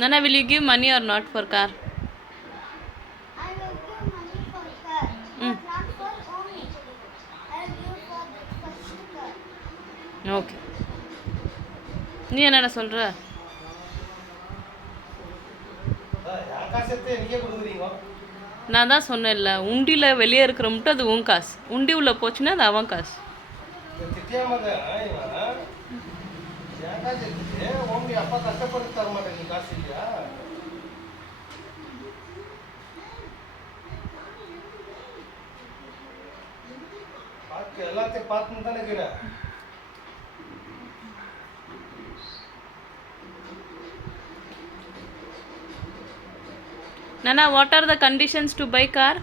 Nana, will you give money or not for car? I will give money for car, but not for only. I will give for the first car. Okay. நீ என்னடா சொல்கிற? நான் தான் சொன்னேன்ல, உண்டியில் வெளியே இருக்கிற மட்டும் அது உன் காசு, உண்டி உள்ளே போச்சுன்னா அது அவன் காசு. அப்பா கஷ்டப்பட்டு தர மாட்டேங்க காசு இல்லையா? பார்த்து எல்லாத்தையும் பார்த்துன்னு தானே இருக்கிறேன். Nana, what are the conditions to buy car?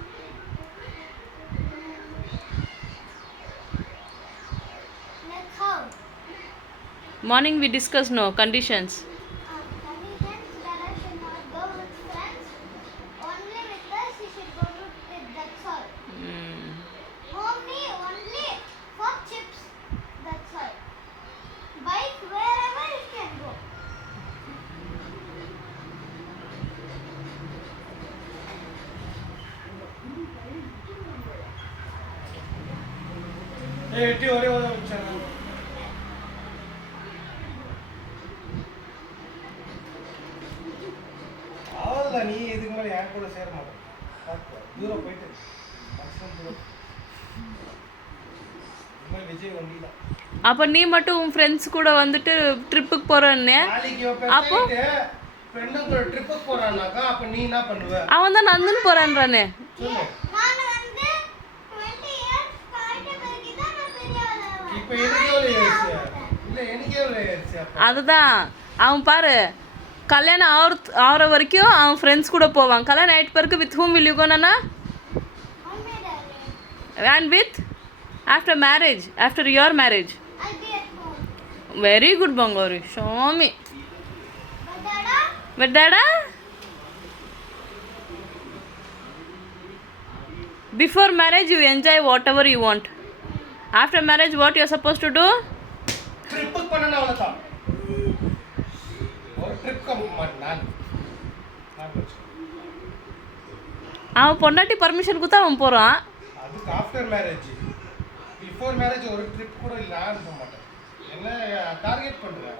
Like how? Morning we discussed no conditions. Conditions that I should not go with friends. Only with us you should go to trip, that's all. Only for chips, that's all. Bike wherever you can go. ஒரே ஒரு நிமிஷம். அவ்வளோதான், நீ இதுக்கு மேலே என் கூட சேர மாட்டேன். பார்த்து தூரம் போயிட்டு மேக்ஸிமம் தூரம் இனிமேல் விஜய் வண்டி தான். அப்போ நீ மட்டும் உன் ஃப்ரெண்ட்ஸ் கூட வந்துட்டு ட்ரிப்புக்கு போகிறேன்னு அப்போ ஃப்ரெண்டும் கூட ட்ரிப்புக்கு போகிறான்னாக்கா அப்போ நீ என்ன பண்ணுவ? அவன் தான் நந்துன்னு போகிறான்றானே. சொல்லு. நான் வந்து 20 years தாண்ட பிறகு தான் நான் பெரியவளாவேன். இப்போ எனக்கு எவ்வளோ ஏறிச்சு? இல்லை எனக்கு எவ்வளோ ஏறிச்சு? அதுதான் அவன் பாரு, கல்யாணம் ஆகிற வரைக்கும் அவன் ஃப்ரெண்ட்ஸ் கூட போவான். கல்யாணம் ஆகிட்டு பிறகு with whom will you go நானா? Only darling. And with after marriage, after your marriage? I'll be at home. Very good Bangori, show me. But Dada, But Dada, before marriage you enjoy whatever you want. After marriage what you are supposed to do? ட்ரிப்புக்கு பண்ணணும் அவ்வளோதான். ஒரு trip நான் அவன் பொண்டாட்டி permission கொடுத்தா அவன் போகிறான். அதுக்கு ஆஃப்டர் மேரேஜ். பிஃபோர் மேரேஜ் ஒரு ட்ரிப் கூட இல்லை, நான் இருக்க மாட்டேன். என்ன டார்கெட் பண்ணுறேன்?